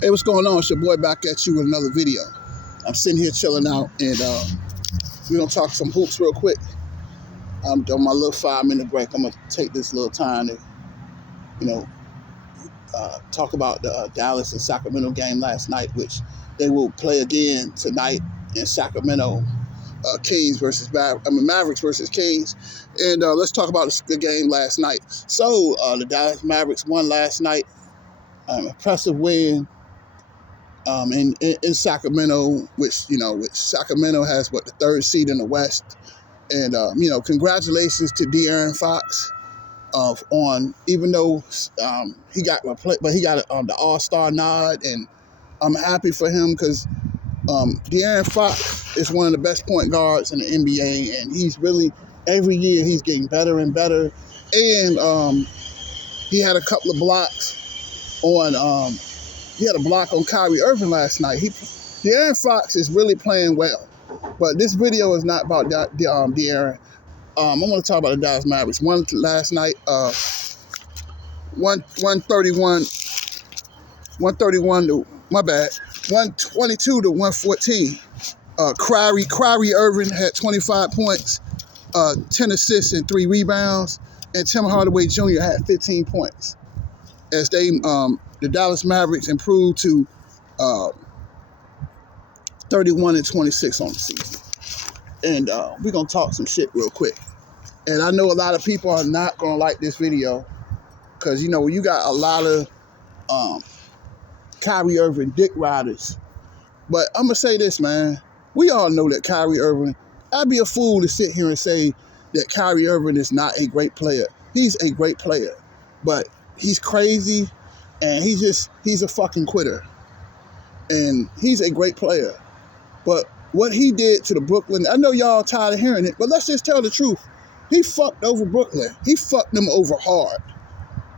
Hey, what's going on? It's your boy back at you with another video. I'm sitting here chilling out, and we're going to talk some hoops real quick. I'm doing my little 5-minute break. I'm going to take this little time to, talk about the Dallas and Sacramento game last night, which they will play again tonight in Sacramento. Mavericks versus Kings. And let's talk about the game last night. So the Dallas Mavericks won last night. Impressive win. In Sacramento, which Sacramento has the third seed in the West, and congratulations to De'Aaron Fox on, even though he got the All-Star nod, and I'm happy for him because De'Aaron Fox is one of the best point guards in the NBA, and he's really every year he's getting better and better, and he had a couple of blocks on. He had a block on Cryie Irving last night. De'Aaron Fox is really playing well. But this video is not about De'Aaron. I'm going to talk about the Dallas Mavericks. Won last night, 122 to 114. Cryie Irving had 25 points, 10 assists and 3 rebounds, and Tim Hardaway Jr. had 15 points. As the Dallas Mavericks improved to 31-26 on the season. And we're going to talk some shit real quick. And I know a lot of people are not going to like this video because, you got a lot of Cryie Irving dick riders. But I'm going to say this, man. We all know that Cryie Irving, I'd be a fool to sit here and say that Cryie Irving is not a great player. He's a great player. But he's crazy. And he's a fucking quitter. And he's a great player. But what he did to the Brooklyn, I know y'all tired of hearing it, but let's just tell the truth. He fucked over Brooklyn. He fucked them over hard.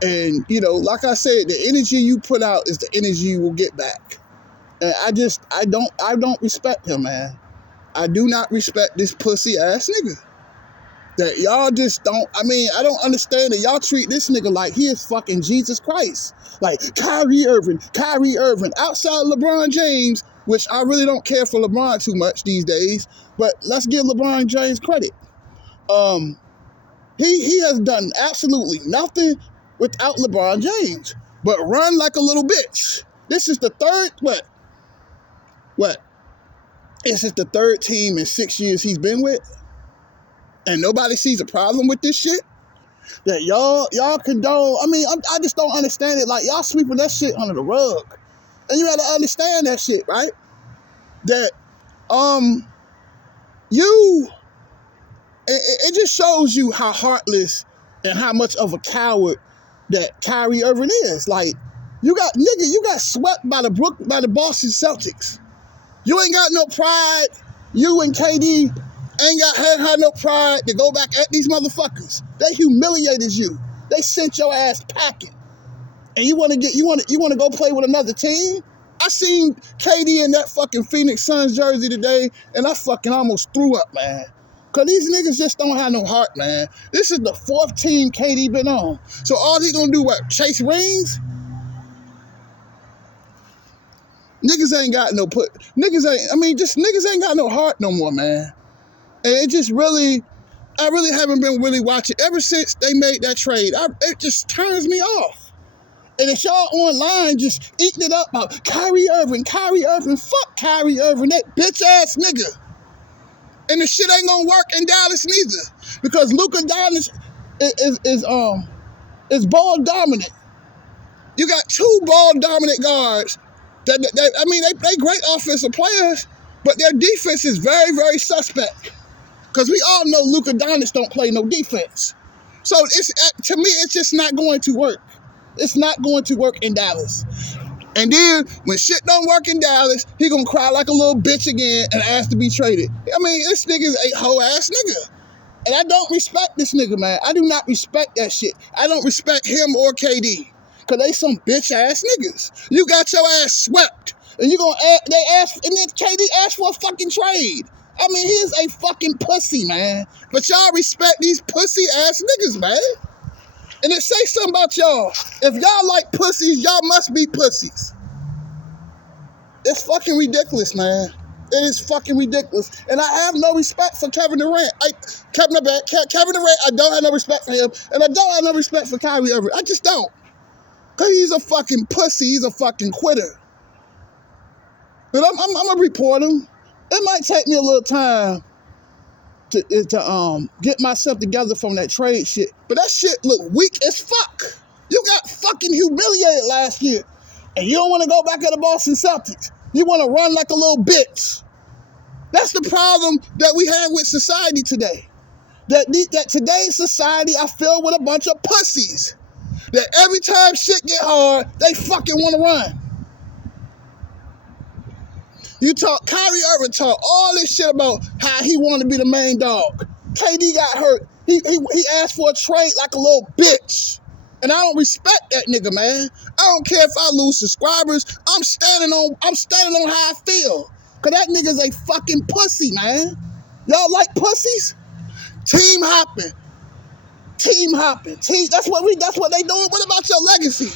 And, like I said, the energy you put out is the energy you will get back. And I don't respect him, man. I do not respect this pussy ass nigga. That y'all just don't, I don't understand that y'all treat this nigga like he is fucking Jesus Christ. Like, Cryie Irving, outside LeBron James, which I really don't care for LeBron too much these days, but let's give LeBron James credit. He has done absolutely nothing without LeBron James, but run like a little bitch. This is the third, This is the third team in 6 years he's been with. And nobody sees a problem with this shit? That y'all condone? I just don't understand it. Like, y'all sweeping that shit under the rug. And you gotta understand that shit, right? That, it just shows you how heartless and how much of a coward that Cryie Irving is. Like, you got swept by the Boston Celtics. You ain't got no pride. You and KD ain't had no pride to go back at these motherfuckers. They humiliated you. They sent your ass packing. And you want to go play with another team? I seen KD in that fucking Phoenix Suns jersey today, and I fucking almost threw up, man. Because these niggas just don't have no heart, man. This is the 4th team KD been on. So all he gonna do, chase rings? Niggas ain't got no niggas ain't got no heart no more, man. And I really haven't been really watching ever since they made that trade. It just turns me off. And if y'all online just eating it up about Cryie Irving, fuck Cryie Irving, that bitch ass nigga. And the shit ain't gonna work in Dallas neither, because Luka Doncic is ball dominant. You got 2 ball dominant guards. They great offensive players, but their defense is very, very suspect. Because we all know Luka Doncic don't play no defense. So to me, it's just not going to work. It's not going to work in Dallas. And then when shit don't work in Dallas, he gonna cry like a little bitch again and ask to be traded. This nigga's a hoe ass nigga. And I don't respect this nigga, man. I do not respect that shit. I don't respect him or KD. Because they some bitch ass niggas. You got your ass swept. And and then KD asked for a fucking trade. He is a fucking pussy, man. But y'all respect these pussy ass niggas, man. And it say something about y'all. If y'all like pussies, y'all must be pussies. It's fucking ridiculous, man. It is fucking ridiculous. And I have no respect for Kevin Durant. Kevin Durant, I don't have no respect for him. And I don't have no respect for Cryie Irving. I just don't. Because he's a fucking pussy. He's a fucking quitter. But I'm going to report him. It might take me a little time to get myself together from that trade shit. But that shit look weak as fuck. You got fucking humiliated last year. And you don't want to go back at the Boston Celtics. You want to run like a little bitch. That's the problem that we have with society today. That today's society are filled with a bunch of pussies. That every time shit get hard, they fucking want to run. Kyrie Irving talk all this shit about how he wanted to be the main dog. KD got hurt. He asked for a trade like a little bitch. And I don't respect that nigga, man. I don't care if I lose subscribers. I'm standing on how I feel. Cause that nigga's a fucking pussy, man. Y'all like pussies? Team hopping. That's what they doing. What about your legacy?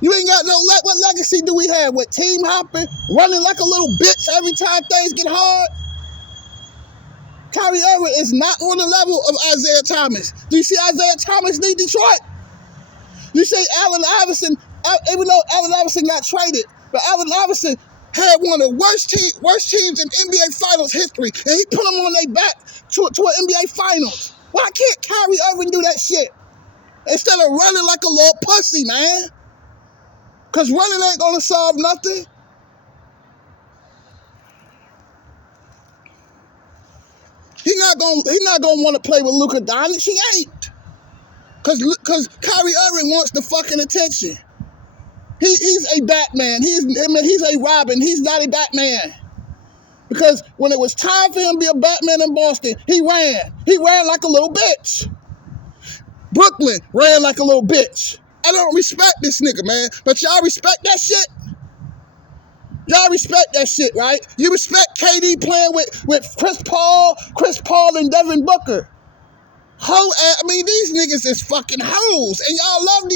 You ain't got no what legacy do we have with team hopping, running like a little bitch every time things get hard? Kyrie Irving is not on the level of Isaiah Thomas. Do you see Isaiah Thomas lead Detroit? You say Allen Iverson, even though Allen Iverson got traded, but Allen Iverson had one of the worst teams in NBA Finals history, and he put them on their back to an NBA Finals. Why can't Kyrie Irving do that shit? Instead of running like a little pussy, man. Because running ain't going to solve nothing. He not gonna want to play with Luka Doncic. He ain't. Because Kyrie Irving wants the fucking attention. He's a Batman. He's a Robin. He's not a Batman. Because when it was time for him to be a Batman in Boston, he ran. He ran like a little bitch. Brooklyn ran like a little bitch. I don't respect this nigga, man. But y'all respect that shit? Y'all respect that shit, right? You respect KD playing with Chris Paul and Devin Booker. These niggas is fucking hoes. And y'all love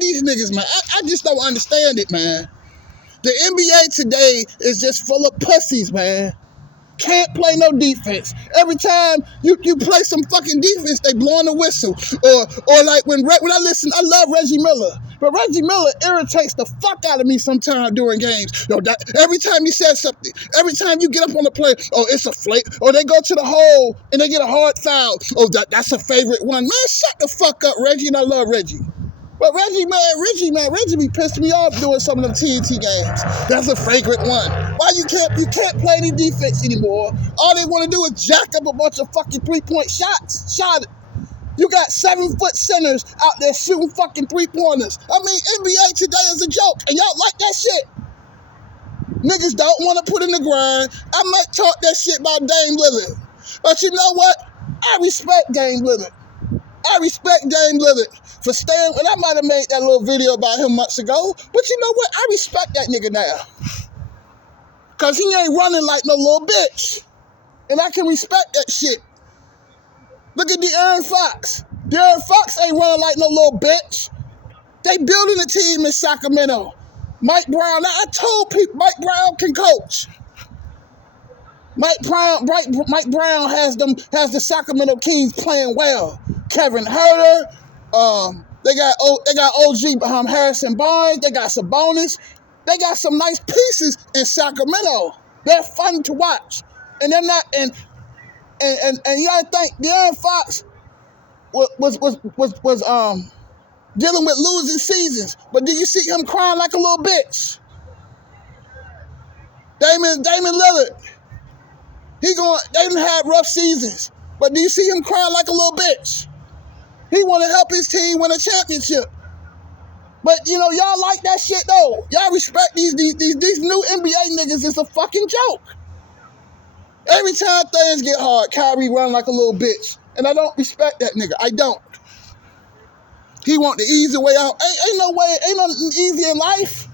these niggas, man. I just don't understand it, man. The NBA today is just full of pussies, man. Can't play no defense. Every time you play some fucking defense, they blowing the whistle. Or like when I listen, I love Reggie Miller. But Reggie Miller irritates the fuck out of me sometimes during games. Every time he says something, every time you get up on the play, it's a flake. Or they go to the hole and they get a hard foul. That's a favorite one. Man, shut the fuck up, Reggie, and I love Reggie. But Reggie be pissing me off doing some of them TNT games. That's a fragrant one. Why you can't play any defense anymore? All they want to do is jack up a bunch of fucking 3-point shots. You got 7-foot centers out there shooting fucking 3-pointers. NBA today is a joke, and y'all like that shit. Niggas don't want to put in the grind. I might talk that shit about Dame Lillard. But you know what? I respect Dame Lillard. For staying, and I might have made that little video about him months ago, but you know what? I respect that nigga now. Because he ain't running like no little bitch. And I can respect that shit. Look at De'Aaron Fox. De'Aaron Fox ain't running like no little bitch. They building a team in Sacramento. Mike Brown, I told people Mike Brown can coach. Mike Brown has the Sacramento Kings playing well. Kevin Huerter, they got OG Harrison Barnes, they got Sabonis, they got some nice pieces in Sacramento. They're fun to watch, and they're not. And you gotta think De'Aaron Fox was dealing with losing seasons, but did you see him crying like a little bitch? Damian Lillard, they done had rough seasons, but do you see him crying like a little bitch? He want to help his team win a championship. But, y'all like that shit, though. Y'all respect these new NBA niggas. It's a fucking joke. Every time things get hard, Kyrie run like a little bitch. And I don't respect that nigga. I don't. He want the easy way out. Ain't no way. Ain't nothing easy in life.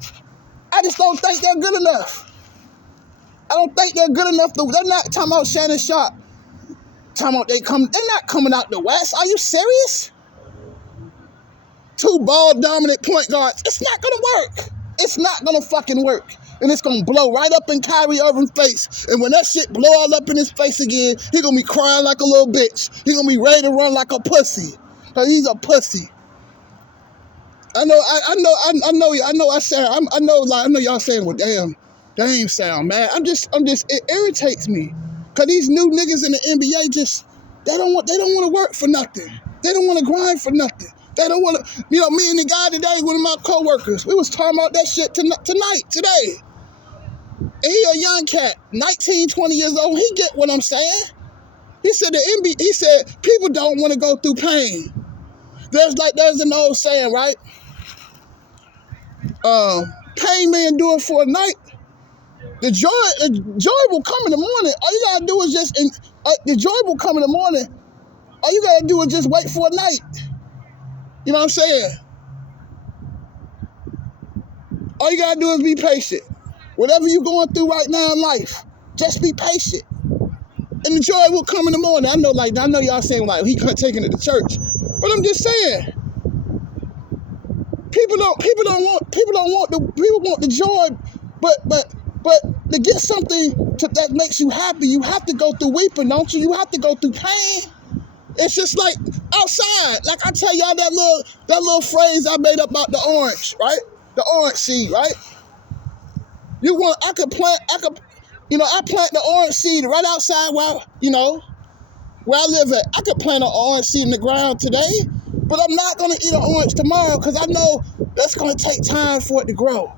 I just don't think they're good enough. I don't think they're good enough. They're not talking about Shannon Sharp. They're not coming out the West. Are you serious? 2 ball-dominant point guards. It's not going to work. It's not going to fucking work. And it's gonna blow right up in Cryie Irving's face. And when that shit blow all up in his face again, he gonna be crying like a little bitch. He gonna be ready to run like a pussy. Cause he's a pussy. I know y'all saying, well, damn sound, man. It irritates me. Cause these new niggas in the NBA they don't want to work for nothing. They don't want to grind for nothing. They don't want to, me and the guy today, one of my coworkers, we was talking about that shit today. And he a young cat, 19, 20 years old. He get what I'm saying. He said he said people don't want to go through pain. There's an old saying, right? Pain may endure for a night. The joy will come in the morning. All you gotta do is the joy will come in the morning. All you gotta do is just wait for a night. You know what I'm saying? All you gotta do is be patient. Whatever you're going through right now in life, just be patient. And the joy will come in the morning. I know y'all saying like he taking it to church. But I'm just saying, people want the joy, but to get something that makes you happy, you have to go through weeping, don't you? You have to go through pain. It's just like outside. Like I tell y'all that little phrase I made up about the orange, right? The orange seed, right? I plant the orange seed right outside where I live at. I could plant an orange seed in the ground today, but I'm not gonna eat an orange tomorrow because I know that's gonna take time for it to grow.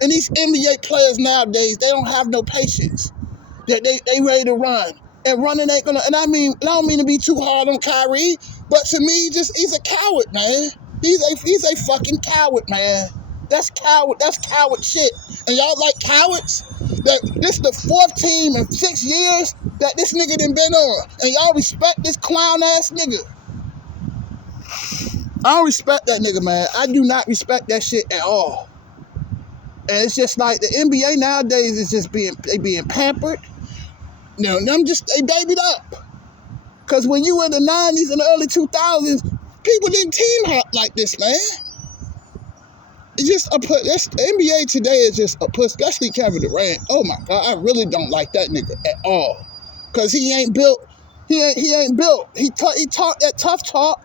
And these NBA players nowadays, they don't have no patience. They ready to run. And running ain't gonna, and I don't mean to be too hard on Kyrie, but to me, he's a coward, man. He's a fucking coward, man. That's coward shit. And y'all like cowards? This the 4th team in 6 years that this nigga done been on. And y'all respect this clown ass nigga. I don't respect that nigga, man. I do not respect that shit at all. And it's just like the NBA nowadays is just being pampered. They babied up. Cause when you were in the 90s and the early 2000s, people didn't team hop like this, man. It's just the NBA today is just a puss, especially Kevin Durant. Oh my God, I really don't like that nigga at all. Cause he ain't built. He ain't built. He talked that tough talk,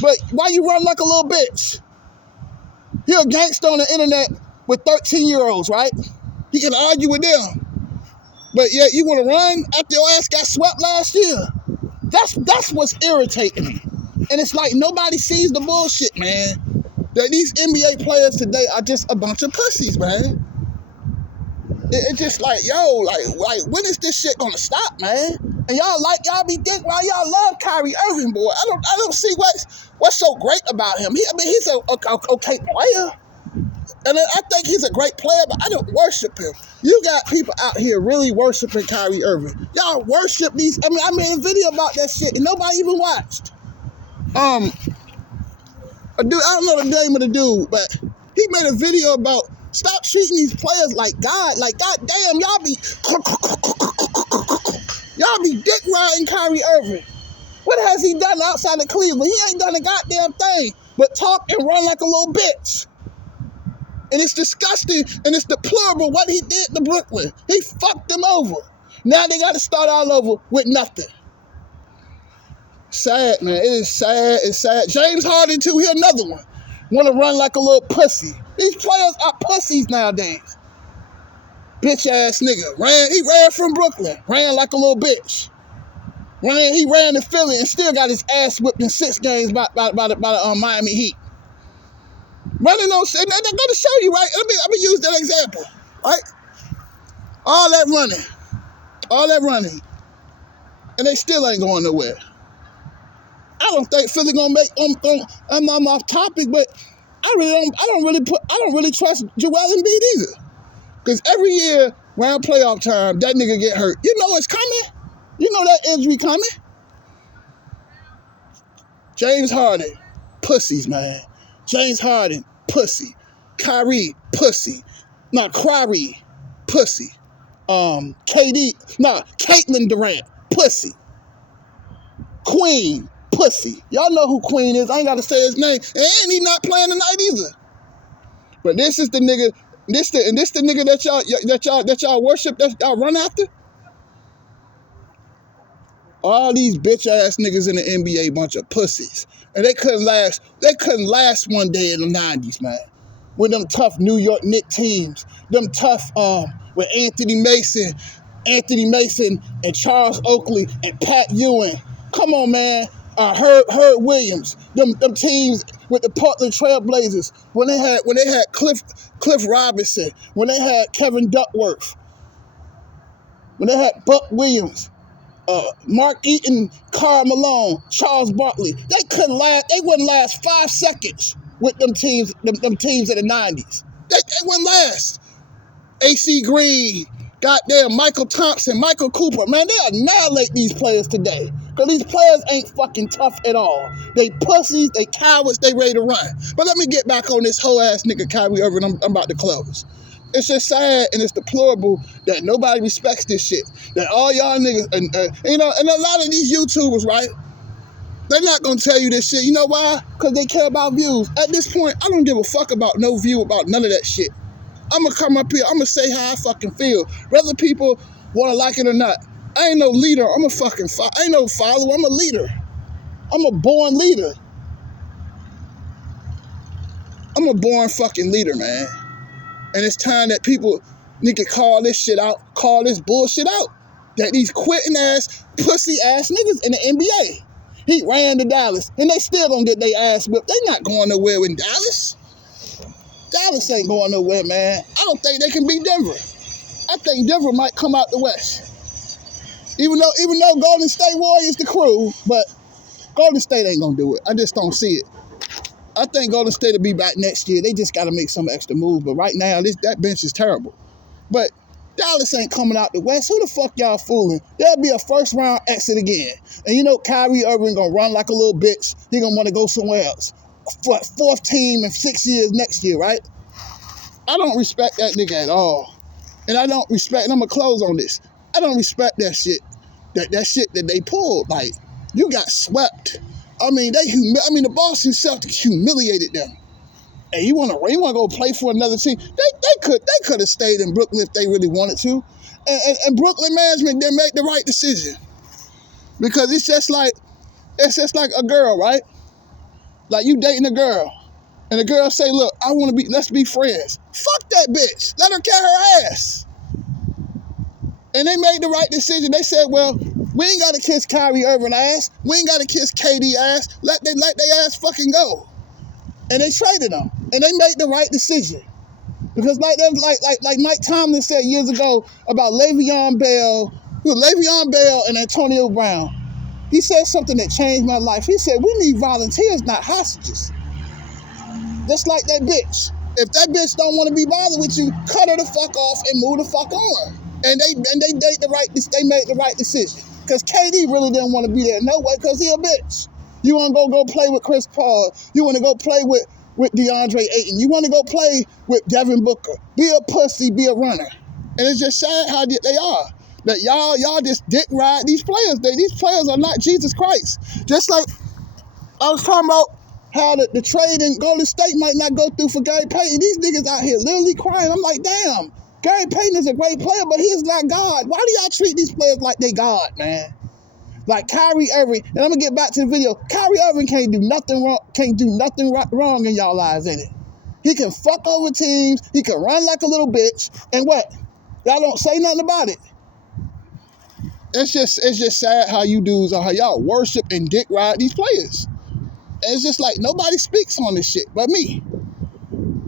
but why you run like a little bitch? He a gangster on the internet with 13-year-olds, right? He can argue with them. But yet you want to run after your ass got swept last year. That's what's irritating me. And it's like nobody sees the bullshit, man. That these NBA players today are just a bunch of pussies, man. It's just like, like when is this shit gonna stop, man? And y'all be dick while y'all love Cryie Irving, boy. I don't see what's so great about him. He's a okay player. And I think he's a great player, but I don't worship him. You got people out here really worshiping Cryie Irving. Y'all worship these. I made a video about that shit and nobody even watched. A dude, I don't know the name of the dude, but he made a video about stop treating these players like God. Like, goddamn, y'all be dick riding Cryie Irving. What has he done outside of Cleveland? He ain't done a goddamn thing but talk and run like a little bitch. And it's disgusting and it's deplorable what he did to Brooklyn. He fucked them over. Now they got to start all over with nothing. Sad, man. It is sad. It's sad. James Harden, too. He another one. Want to run like a little pussy. These players are pussies nowadays. Bitch ass nigga. He ran from Brooklyn. Ran like a little bitch. He ran to Philly and still got his ass whipped in 6 games by the Miami Heat. Running on shit. They're going to show you, right? Let me use that example, right? All that running. And they still ain't going nowhere. I don't think Philly gonna make. I'm off topic, but I don't really trust Joel Embiid either. Because every year around playoff time, that nigga get hurt. You know it's coming. You know that injury coming. James Harden, pussies, man. James Harden, pussy. Kyrie, pussy. Nah, Cryie, pussy. Caitlin Durant, pussy. Queen, pussy. Y'all know who Queen is. I ain't got to say his name. And he not playing tonight either. But this is the nigga. This the nigga that y'all worship, that y'all run after. All these bitch ass niggas in the NBA, bunch of pussies, and they couldn't last. They couldn't last one day in the '90s, man. With them tough New York Knicks teams, them tough with Anthony Mason and Charles Oakley and Pat Ewing. Come on, man. Herb Williams, them teams with the Portland Trailblazers when they had Cliff Robinson, when they had Kevin Duckworth, when they had Buck Williams. Mark Eaton, Karl Malone, Charles Barkley. They wouldn't last 5 seconds with them teams in the 90s. They wouldn't last. AC Green, goddamn Michael Thompson, Michael Cooper. Man, they annihilate these players today. Because these players ain't fucking tough at all. They pussies, they cowards, they ready to run. But let me get back on this whole ass nigga Cryie Irving. I'm about to close. It's just sad and it's deplorable that nobody respects this shit. That all y'all niggas, and a lot of these YouTubers, right? They're not gonna tell you this shit. You know why? Because they care about views. At this point, I don't give a fuck about no view, about none of that shit. I'm gonna come up here, I'm gonna say how I fucking feel. Whether people wanna like it or not. I ain't no leader, I ain't no follower, I'm a leader. I'm a born leader. I'm a born fucking leader, man. And it's time that people need to call this shit out, call this bullshit out. That these quitting ass, pussy ass niggas in the NBA. He ran to Dallas, and they still gonna get their ass whipped. They not going nowhere in Dallas. Dallas ain't going nowhere, man. I don't think they can beat Denver. I think Denver might come out the West. Even though Golden State Warriors the crew, but Golden State ain't gonna do it. I just don't see it. I think Golden State will be back next year. They just got to make some extra moves. But right now, that bench is terrible. But Dallas ain't coming out the West. Who the fuck y'all fooling? There'll be a first-round exit again. And you know Cryie Irving going to run like a little bitch. He going to want to go somewhere else. Fourth team in 6 years next year, right? I don't respect that nigga at all. And I don't respect, and I'm going to close on this. I don't respect that shit. That shit that they pulled. Like, you got swept. I mean, the Boston Celtics humiliated them. And you want to go play for another team? They could have stayed in Brooklyn if they really wanted to. And Brooklyn management didn't make the right decision. Because it's just like a girl, right? Like you dating a girl. And the girl say, look, let's be friends. Fuck that bitch. Let her carry her ass. And they made the right decision. They said, well, we ain't got to kiss Cryie Irving ass. We ain't got to kiss KD ass. Let their ass fucking go. And they traded them. And they made the right decision. Because like Mike Tomlin said years ago about Le'Veon Bell and Antonio Brown. He said something that changed my life. He said, we need volunteers, not hostages. Just like that bitch. If that bitch don't want to be bothered with you, cut her the fuck off and move the fuck on. And they made the right decision. Because KD really didn't want to be there no way because he a bitch. You want to go play with Chris Paul. You want to go play with DeAndre Ayton. You want to go play with Devin Booker. Be a pussy, be a runner. And it's just sad how they are. That y'all just dick ride these players. These players are not Jesus Christ. Just like I was talking about how the trade in Golden State might not go through for Gary Payton. These niggas out here literally crying. I'm like, damn. Gary Payton is a great player, but he is not God. Why do y'all treat these players like they God, man? Like Cryie Irving, and I'm gonna get back to the video. Cryie Irving can't do nothing wrong in y'all lives, in it. He can fuck over teams. He can run like a little bitch. And what? Y'all don't say nothing about it. It's just sad how you dudes are, how y'all worship and dick ride these players. And it's just like nobody speaks on this shit but me.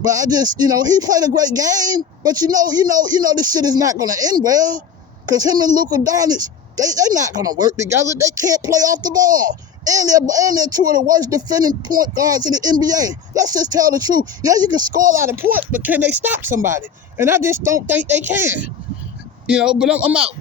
But I just, he played a great game, but this shit is not gonna end well. Cause him and Luka Doncic, they're not gonna work together. They can't play off the ball. And they're two of the worst defending point guards in the NBA. Let's just tell the truth. Yeah, you can score a lot of points, but can they stop somebody? And I just don't think they can. But I'm out.